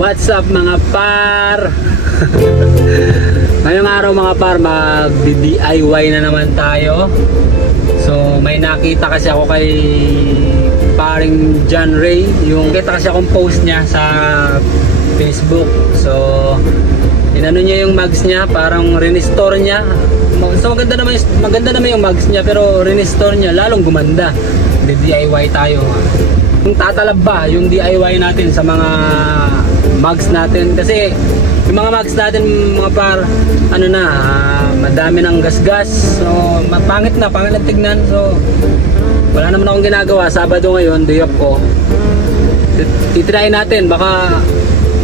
What's up mga par? Ngayong araw mga par, mag-DIY na naman tayo. So may nakita kasi ako kay paring John Ray. Yung kita kasi akong post niya sa Facebook. So inano niya yung mugs niya, parang restore niya. So maganda naman yung mugs niya, pero restore niya, lalong gumanda. DIY tayo. Kung tatalab ba yung DIY natin sa mga mugs natin, kasi yung mga mugs natin mga par, ano na, madami ng gasgas, so pangit na tignan. So wala naman akong ginagawa. Sabado ngayon, day off ko. Titry natin, baka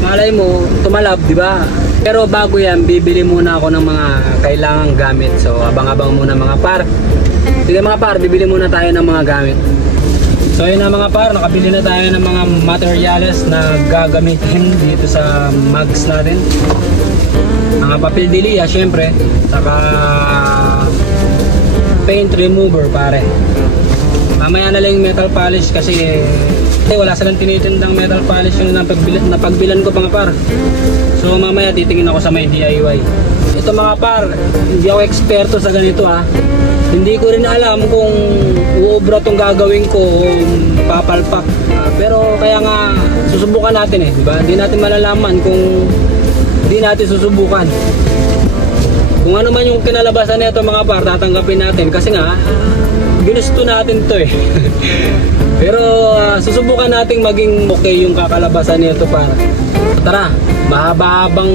malay mo tumalab, di ba? Pero bago yan, bibili muna ako ng mga kailangang gamit. So abang-abang muna mga par. Sige mga par, bibili muna tayo ng mga gamit. So yun na mga par, nakabili na tayo ng mga materials na gagamitin dito sa mugs natin. Mga papel dilia syempre, saka paint remover pare. Mamaya na lang metal polish kasi wala silang tinitindang metal polish yung napagbilan ko mga par. So mamaya titingin ako sa may DIY. Ito mga par, hindi ako eksperto sa ganito ha. Hindi ko rin alam kung uubra tong gagawin ko o papalpak. Pero kaya nga susubukan natin di ba? Hindi natin malalaman kung hindi natin susubukan. Kung ano man yung kinalabasan nito mga par, tatanggapin natin kasi nga ginusto natin to Pero susubukan nating maging okay yung kakalabasan nito para. Tara, mahaba-habang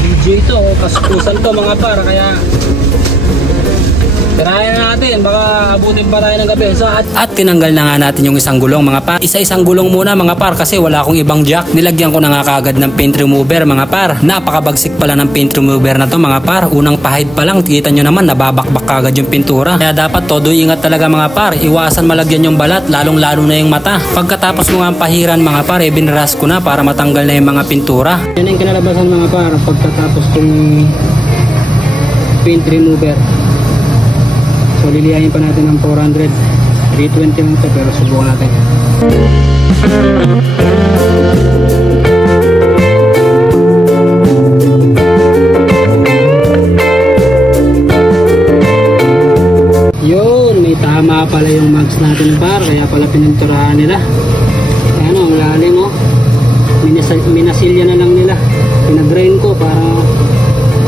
DJ ito, kaspusan to mga par, kaya tirayan natin, baka abutin pa tayo ng gabi. So, at tinanggal na nga natin yung isang gulong mga par. Isa-isang gulong muna mga par kasi wala akong ibang jack. Nilagyan ko na nga kagad ng paint remover mga par. Napakabagsik pala ng paint remover na to mga par. Unang pahid pa lang, kita nyo naman nababakbak kagad yung pintura. Kaya dapat todo ingat talaga mga par. Iwasan malagyan yung balat, lalong-lalo na yung mata. Pagkatapos mo nga pahiran mga par, binras ko na para matanggal na yung mga pintura. Yan yung kinalabasan mga par pagkatapos kong paint remover. So liliyahin pa natin ng 400. 320 lang ito pero subukan natin. Yun, may tama pala yung mugs natin par, kaya pala pininturahan nila. Ayan o, ang lalim o. Minasilya na lang nila. Pinadrain ko para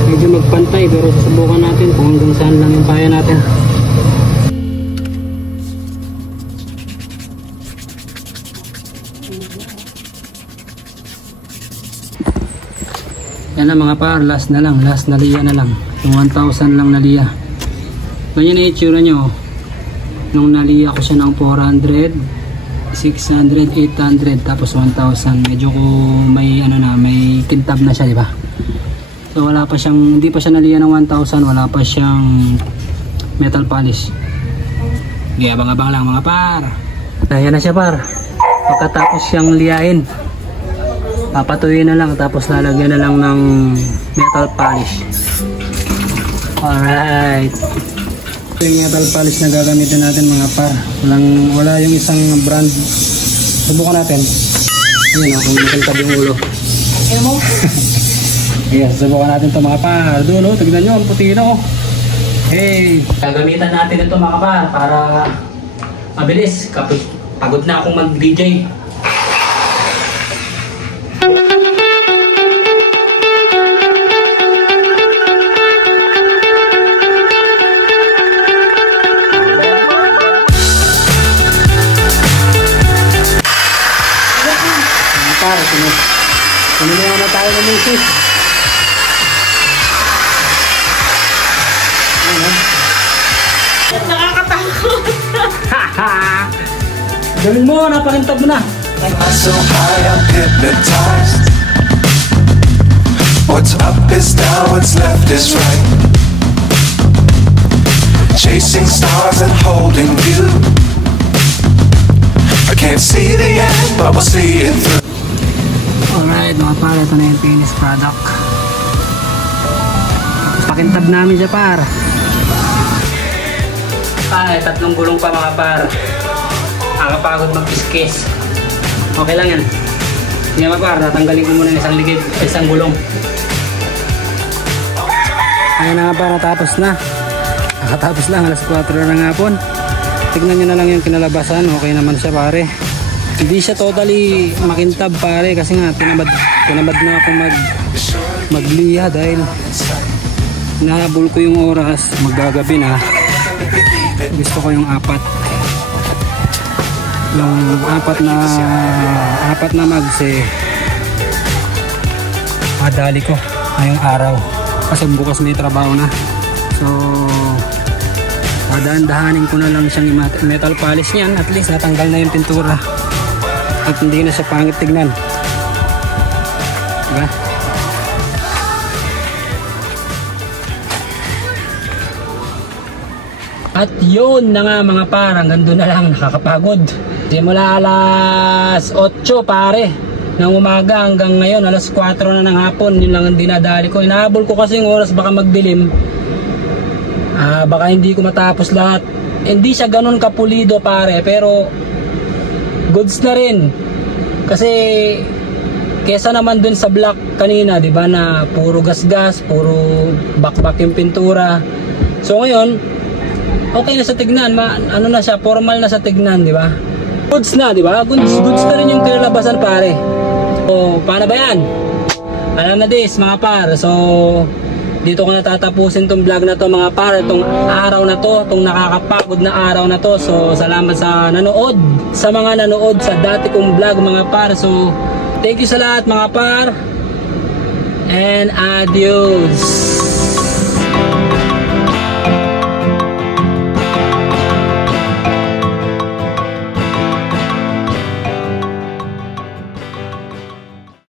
medyo magpantay, pero subukan natin kung hanggang saan lang yung kaya natin. Yan na mga par, last na liya na lang. Yung 1,000 lang na liya. Ganyan na itsura nyo. Nung naliya ko siya ng 400, 600, 800, tapos 1,000. Medyo ko may ano na, may kintab na siya, di ba? So wala pa siyang, hindi pa siya naliya ng 1,000, wala pa siyang metal polish. Okay, abang-abang lang mga par. Ayan na siya par. Pagkatapos siyang liyain, papatuyin na lang, tapos lalagyan na lang ng metal polish. Alright, ito yung metal polish na gagamitin natin mga par. Wala yung isang brand. Subukan natin. Ayan o, kung makintab yung ulo. Ayan mo? Yes, subukan natin ito mga par. Doon o, tignan nyo, ang puti na o. Hey! Gagamitan natin ito mga par para mabilis. Pagod na akong mag-DJ. Kunin na tayo ng music. Nakakatakot. Gawin mo, napakintab mo na. I'm so high, I'm hypnotized. What's up is down, what's left is right. Chasing stars and holding you. I can't see the end, but we'll see it through. Alright mga par, ito na yung finished product. Pakintab namin siya par. Ay, 3 gulong pa mga par. Nakakapagod mag-kiss. Okay lang yan. Sige mga par, tatanggalin ko muna ng isang ligid, isang gulong. Ayun na nga par, natapos na. Nakatapos lang, alas 4 na ng hapon. Tignan nyo na lang yung kinalabasan, okay naman siya pare. Hindi siya totally makintab pare kasi nga tinabad na ako magliha dahil nahabol ko yung oras, maggagabi na. Gusto ko yung apat na magse madali ko ngayong araw kasi bukas may trabaho na. So dahan-dahanin ko na lang siyang metal polish niyan, at least natanggal na yung pintura at hindi na siya pangit tignan, diba? At yun na nga mga par, hanggang doon na lang, nakakapagod. Simula alas 8 pare ng umaga hanggang ngayon alas 4 na ng hapon, yun lang ang dinadali ko. Inahabol ko kasi yung oras, baka magdilim, baka hindi ko matapos lahat. Hindi siya ganun kapulido pare, pero goods na rin. Kasi kesa naman dun sa black kanina, di ba, na puro gas-gas, puro bakbak yung pintura. So ngayon, okay na sa tignan, ano na siya, formal na sa tignan, di ba? Goods na, di ba? Goods na rin yung kinalabasan pare. So, paano ba yan? Alam na this mga par. So, dito ko natatapusin tong vlog na to mga par, itong araw na to, itong nakakapagod na araw na to. So, salamat sa nanood, sa mga nanood sa dati kong vlog mga par. So, thank you sa lahat mga par, and adios.